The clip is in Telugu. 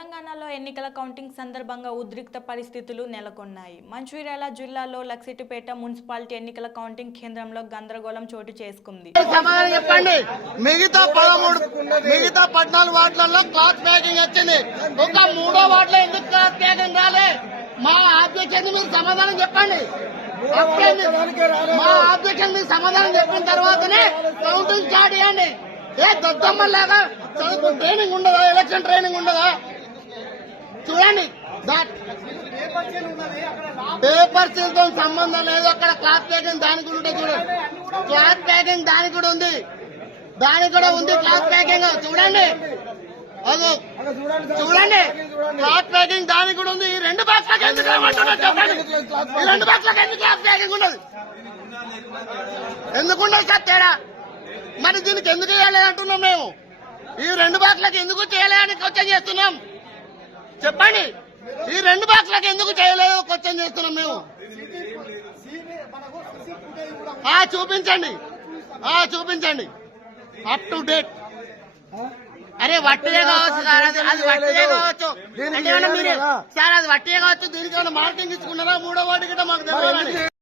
తెలంగాణలో ఎన్నికల కౌంటింగ్ సందర్భంగా ఉద్రిక్త పరిస్థితులు నెలకొన్నాయి. మంచిర్యాల జిల్లాలో లక్సిటిపేట మున్సిపాలిటీ ఎన్నికల కౌంటింగ్ కేంద్రంలో గందరగోళం చోటు చేసుకుంది. మిగతా 14 వార్డులలో క్లాత్ ప్యాకింగ్ వచ్చింది. ఒక 3వ వార్డులో ఎందుకు క్లాత్ ప్యాకింగ్ రాలే? మా ఆబ్జెక్షన్ మీరు సమాధానం చెప్పండి. మా ఆబ్జెక్షన్ మీరు సమాధానం చెప్పిన తర్వాతనే కౌంటింగ్ స్టార్ట్ చేయండి. ఏ దద్దమ్మలాగా చదువు ట్రైనింగ్ ఉండదా? ఎలక్షన్ ట్రైనింగ్ ఉండదా? చూడండి, పేపర్ సీల్తో సంబంధం లేదు. అక్కడ క్లాత్ ప్యాకింగ్ దానికి కూడా ఉంటుంది. చూడండి, క్లాత్ ప్యాకింగ్ దానికి కూడా ఉంది. దానికి కూడా ఉంది క్లాత్ ప్యాకింగ్. చూడండి, అది చూడండి, క్లాత్ ప్యాకింగ్ దానికి కూడా ఉంది. ఈ 2 బాక్స్లకు ఎందుకు చెప్పండి. ఈ 2 బాక్స్లకు ఎందుకు క్లాత్ ప్యాకింగ్ ఉండదు? ఎందుకుండదు సార్ తేడా? మరి దీనికి ఎందుకు చేయలేదు అంటున్నాం మేము. ఈ 2 బాక్స్లకు ఎందుకు చేయలేదని క్వశ్చన్ చేస్తున్నాం. చెప్పండి, ఈ 2 బాక్స్లకు ఎందుకు చేయలేదు క్వశ్చన్ చేస్తున్నాం మేము. చూపించండి, చూపించండి అప్ టు డేట్. అరే వట్టిదే కావచ్చు సార్, అది వట్టిదే కావచ్చు. అంటే మీరు సార్ అది వట్టిదే కావచ్చు. దీనికైనా మార్కింగ్ ఇచ్చుకున్నారా? 3వ వార్డు గిట్ట మాకు తెలియాలని.